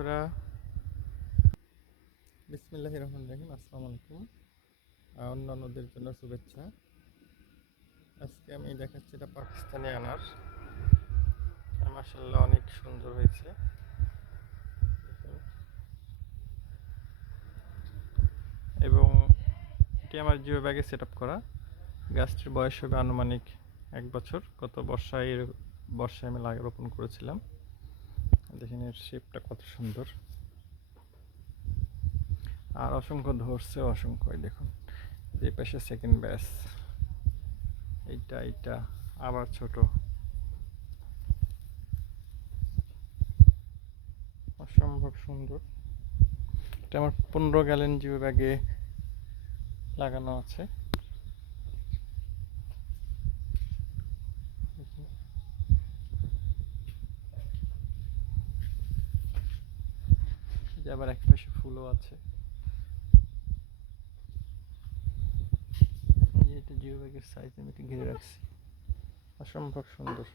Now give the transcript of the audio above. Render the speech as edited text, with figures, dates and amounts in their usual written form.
বন্ধুরা, বিসমিল্লাহির রহমানির রহিম। আসসালামু আলাইকুম। অন্যান্যদের জন্য শুভেচ্ছা। আজকে আমি দেখাচ্ছি এটা পাকিস্তানি আনার। মাশাআল্লাহ অনেক সুন্দর হয়েছে। এবং এটি আমার জিও ব্যাগে সেট আপ করা। গাছটির বয়স হবে আনুমানিক 1 বছর। গত বর্ষায় আমি রোপণ করেছিলাম। দেখেন এর শেপটা কত সুন্দর, আর অসংখ্য ধরছে, অসংখ্য। দেখুন এই পাশে সেকেন্ড ব্যাচ, এইটা আবার ছোট, অসম্ভব সুন্দর। এটা আমার 15 গ্যালন জিও ব্যাগে লাগানো আছে। আবার এক পাশে ফুলও আছে। এটা জিও ব্যাগের সাইজ আমি ঘিরে রাখছি, অসম্ভব সুন্দর।